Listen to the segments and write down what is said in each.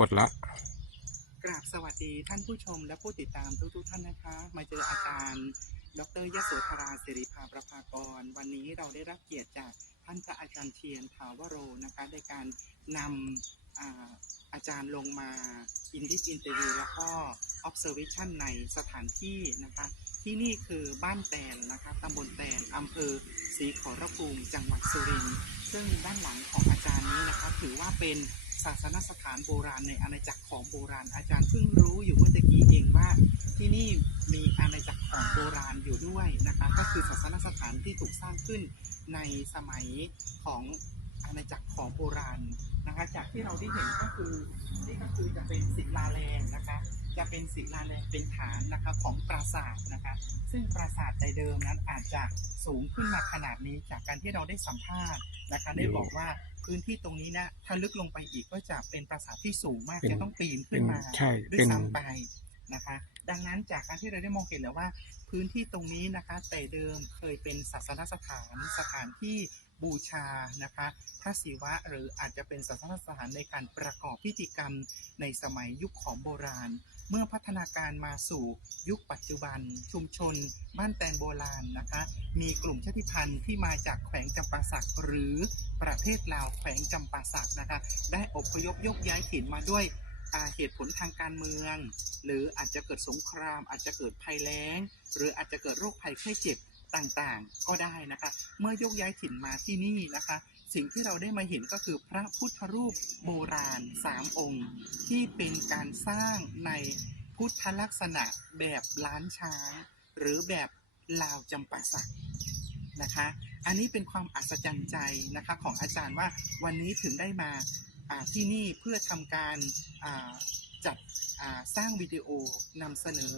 กดละ กราบสวัสดีท่านผู้ชมและผู้ติดตามทุกๆท่านนะคะ มาเจออาจารย์ ดรยโสธราสิริภาประภากร วันนี้เราได้รับเกียรติจากท่านพระอาจารย์เทียนถาวโรนะคะในการนำอาอาจารย์ลงมาอินดิสอินเตอร์วิวแล้วก็ observation ในสถานที่นะคะ ที่นี่คือบ้านแตนนะคะตำบลแตนอำเภอศรีขอรภูมิจังหวัดสุรินทร์ซึ่งด้านหลังของอาจารย์นี้นะคะถือว่าเป็น ศาสนสถานโบราณในอาณาจักรของโบราณ อาจารย์เพิ่งรู้อยู่เมื่อตะกี้เองว่าที่นี่มีอาณาจักรของโบราณอยู่ด้วยนะคะ ก็คือศาสนสถานที่ถูกสร้างขึ้นในสมัยของอาณาจักรของโบราณนะคะ จากที่เราได้เห็นก็คือนี่ก็คือจะเป็นศิลาแรงนะคะ จะเป็นศิลาแรงเป็นฐานนะคะของปราสาทนะคะซึ่งปราสาทในเดิมนั้นอาจจะสูงขึ้นมาขนาดนี้จากการที่เราได้สัมภาษณ์นะคะได้บอกว่าพื้นที่ตรงนี้นะถ้าลึกลงไปอีกก็จะเป็นปราสาทที่สูงมากเป็นจะต้องปีนเป็ขึ้นนมาใช่ด้วยเป็นซ้ำไปนะคะดังนั้นจากการที่เราได้มองเห็นแล้วว่า พื้นที่ตรงนี้นะคะแต่เดิมเคยเป็นศาสนสถานสถานที่ บูชานะคะพระศิวะหรืออาจจะเป็นศาสนสถานในการประกอบพิธีกรรมในสมัยยุคของโบราณ เมื่อพัฒนาการมาสู่ยุคปัจจุบัน ชุมชน บ้านแตนโบราณนะคะมีกลุ่มชาติพันธุ์ที่มาจากแขวงจำปาสักหรือประเทศลาวแขวงจำปาสักนะคะได้อพยพยกย้ายถิ่นมาด้วยเหตุผลทางการเมือง หรืออาจจะเกิดสงคราม อาจจะเกิดภัยแล้ง หรืออาจจะเกิดโรคภัยไข้เจ็บ ต่างๆ ก็ได้นะคะ เมื่อยกย้ายถิ่นมาที่นี่นะคะ สิ่งที่เราได้มาเห็นก็คือพระพุทธรูปโบราณสามองค์ ที่เป็นการสร้างในพุทธลักษณะแบบล้านช้าง หรือแบบลาวจำปาสักนะคะ อันนี้เป็นความอัศจรรย์ใจนะคะของอาจารย์ว่าวันนี้ถึงได้มาที่นี่เพื่อทำการจัดสร้างวิดีโอนำเสนอ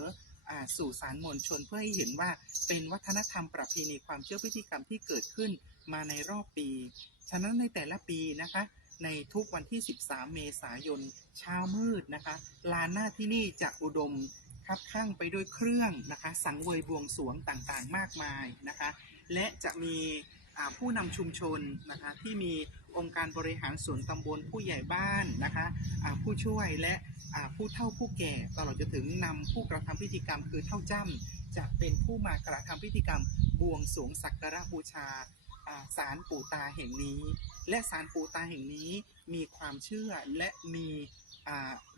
สู่สารมวลชนเพื่อให้เห็นว่าเป็นวัฒนธรรมประเพณีความเชื่อพิธีกรรมที่เกิดขึ้นมาในรอบปี ฉะนั้นในแต่ละปีนะคะ ในทุกวันที่ 13 เมษายนเช้ามืดนะคะลานหน้าที่นี่จะอุดมคับข้างไปด้วยเครื่องนะคะ สังเวยบวงสวงต่างๆ มากมายนะคะ และจะมีผู้นำชุมชนนะคะที่มี องค์การบริหารส่วนตำบลผู้ใหญ่บ้านนะคะผู้ช่วยและผู้เฒ่าผู้แก่ตลอดจนถึงนำผู้กระทำพิธีกรรมคือเท่าจ้ำจะเป็นผู้มากระทำพิธีกรรมบวงสรวงสักการะบูชาอ่าศาลปู่ตาแห่งนี้ และศาลปู่ตาแห่งนี้มีความเชื่อและมี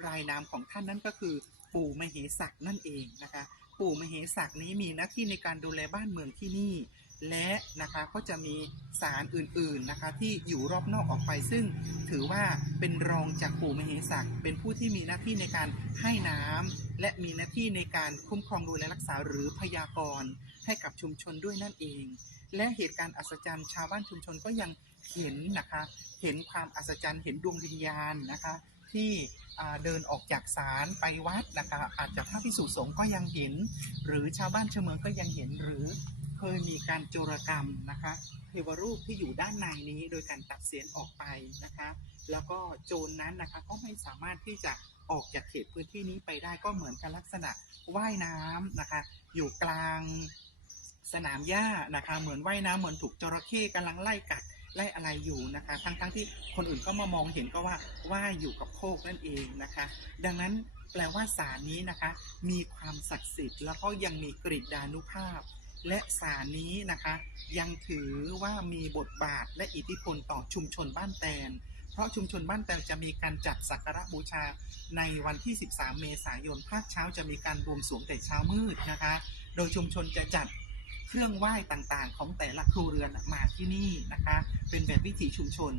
รายนามของท่านนั่นก็คือปู่มเหสักนั่นเองนะคะ ปู่มเหสักนี้มีหน้าที่ในการดูแลบ้านเมืองที่นี่ และนะคะก็จะมีสารอื่นๆนะคะที่อยู่รอบนอกออกไป ซึ่งถือว่าเป็นรองจากปู่มเหสักเป็นผู้ที่มีหน้าที่ในการให้น้ำและมีหน้าที่ในการคุ้มครองดูแลรักษาหรือพยากรณ์ให้กับชุมชนด้วยนั่นเอง และเหตุการณ์อัศจรรย์ชาวบ้านชุมชนก็ยังเห็นนะคะเห็นความอัศจรรย์เห็นดวงวิญญาณนะคะที่เดินออกจากศาลไปวัดนะคะอาจจะพระพิสุสงฆ์ก็ยังเห็น หรือชาวบ้านชาวเมืองก็ยังเห็นหรือ ยมีการโจรกรรมนะคะเทวรูปที่อยู่ด้านในนี้โดยการตัดเสียนออกไปนะคะ แล้วก็โจรนั้นนะคะก็ไม่สามารถที่จะออกจากเขตพื้นที่นี้ไปได้ก็เหมือนกันลักษณะว่ายน้ำนะคะ อยู่กลางสนามหญ้านะคะ เหมือนว่ายน้ำเหมือนถูกจระเข้กำลังไล่กัดไล่อะไรอยู่นะคะ ทั้งทั้งที่คนอื่นก็มามองเห็นก็ว่าว่ายอยู่กับโคกนั่นเองนะคะ ดังนั้นแปลว่าสารนี้นะคะ มีความศักดิ์สิทธิ์แล้วก็ยังมีกริดานุภาพ และสารนี้นะคะ ยังถือว่ามีบทบาทและอิทธิพลต่อชุมชนบ้านแตน เพราะชุมชนบ้านแตนจะมีการจัดสักการะบูชา ในวันที่ 13 เมษายนภาคเช้าจะมีการบวงสรวงแต่เช้ามืดนะคะ โดยชุมชนจะจัด เครื่องไหว้ต่างๆ ของแต่ละครัวเรือนมาที่นี่นะคะ เป็นแบบวิถีชุมชน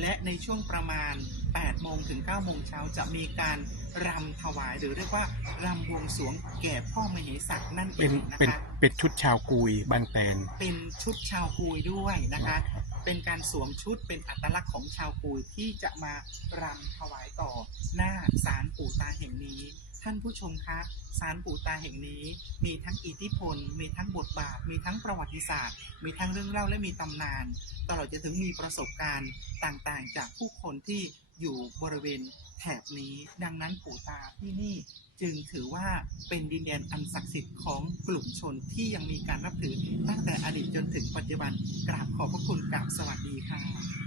และในช่วงประมาณ 8 โมงถึง 9 โมงเช้าจะมีการรำถวายหรือเรียกว่ารำบวงสรวงแก่พ่อมเหสักนั่นเอเป็นงนะเป็นคะเป็นชุดชาวกุยบ้านแตนเป็นชุดชาวกุยด้วยนะคะ เป็นการสวมชุดเป็นอัตลักษณ์ของชาวกุยที่จะมารำถวายต่อหน้าศาลปู่ตาแห่งนี้ ท่านผู้ชมคะศาลปู่ตาแห่งนี้ มีทั้งอิทธิพล มีทั้งบทบาท มีทั้งประวัติศาสตร์ มีทั้งเรื่องเล่าและมีตำนาน ตลอดจะถึงมีประสบการณ์ต่างๆ จากผู้คนที่ อยู่บริเวณแถบนี้ ดังนั้นปู่ตาที่นี่จึงถือว่าเป็นดินแดนอันศักดิ์สิทธิ์ของกลุ่มชนที่ยังมีการนับถือตั้งแต่อดีตจนถึงปัจจุบันกราบขอบพระคุณกราบสวัสดีค่ะ